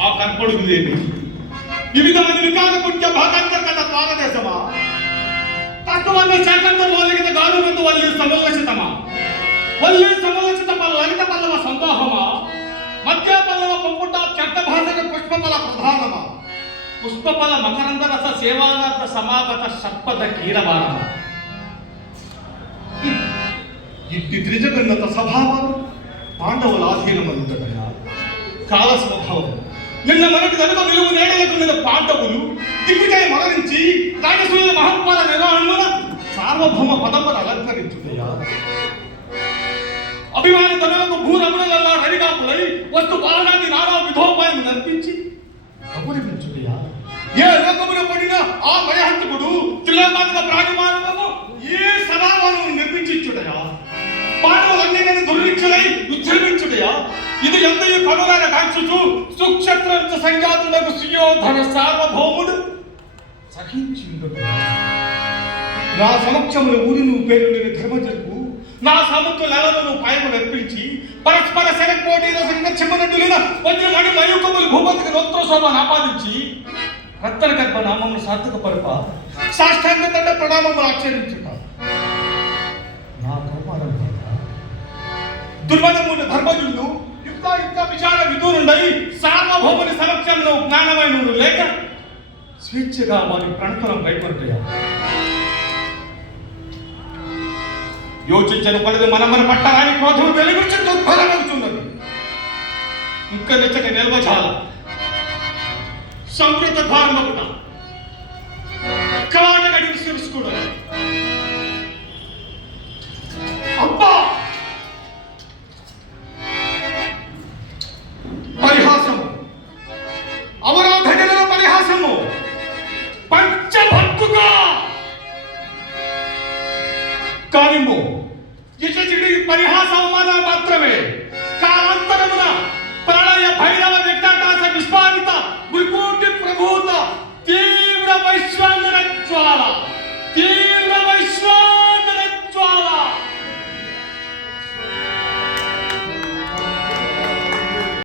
ఆ కర్పడుగు లేని వివిధమైన వికార పుణ్య భాగాంతర్గత భారతదేశమా తత్వన్న శాఖంతో లోలిగిత గానునందు వల్లి సమలక్షితమా వల్లి సమలక్షిత లలిత పల్లవ సందోహమా మధ్య పల్లవ పంపుట చెట్ట భాషక పుష్పఫల ప్రధానమా పుష్పఫల మకరంద రస సేవానాథ సమాగత షట్పద కీరవారమా ఇట్టి త్రిజగన్నత స్వభావం పాండవుల ఆధీనమంతటయా కాల స్వభావం నిన్న మనకి కనుక నిలువు నేడలకు నిన్న పాండవులు దిగ్విజయ మరణించి రాజసూయ మహత్పాల నిర్వహణలో సార్వభౌమ పదమును అలంకరించుటయా అభిమాన ధనకు భూరములలో రవిగాపులై వస్తు బాలనాన్ని నానా విధోపాయం నర్పించి కబురించుటయా ఏ లోకమున పడిన ఆ భయహంతకుడు త్రిలోకాంత ప్రాణిమానము ఏ సదావనం నిర్మించుటయా పాండవులన్నీ నేను దుర్భిక్షులై ఉచ్చరించుటయా ఇది ఎంతయు కనులార కాంక్షుచు సుక్షత్రంత సంజాతులకు సుయోధన సార్వభౌముడు సహించిండు నా సమక్షములు ఊరిను పేరు నేను ధర్మజకు నా సముద్రులను పాయము నర్పించి పరస్పర శరపోటీల సంఘర్షమనటులైన వజ్రమణి మయూకములు భూపతికి నోత్రోశోభను ఆపాదించి రత్తన గర్భ నామమును సార్థక పరప సాష్టాంగ దండ ప్రణామములు ఆచరించుట నా కర్మాలను దుర్మదమున ధర్మజుడు యుక్త విచార విదూరుండై సార్వభౌముని సమక్షంలో జ్ఞానమైన లేక స్వేచ్ఛగా వారి ప్రణపరం భయపడతాయా యోచించని పడదు మన పట్టరాని క్రోధము వెలుగుచ్చి దుర్భరమవుతున్నది ఇంకా నెచ్చటి నిల్వచాల సంవృత భారమగుట కాడ గడిని తెలుసుకోవడం అబ్బా పరిహాసము అవరోధజల పరిహాసము పంచభక్తుగా కానిమో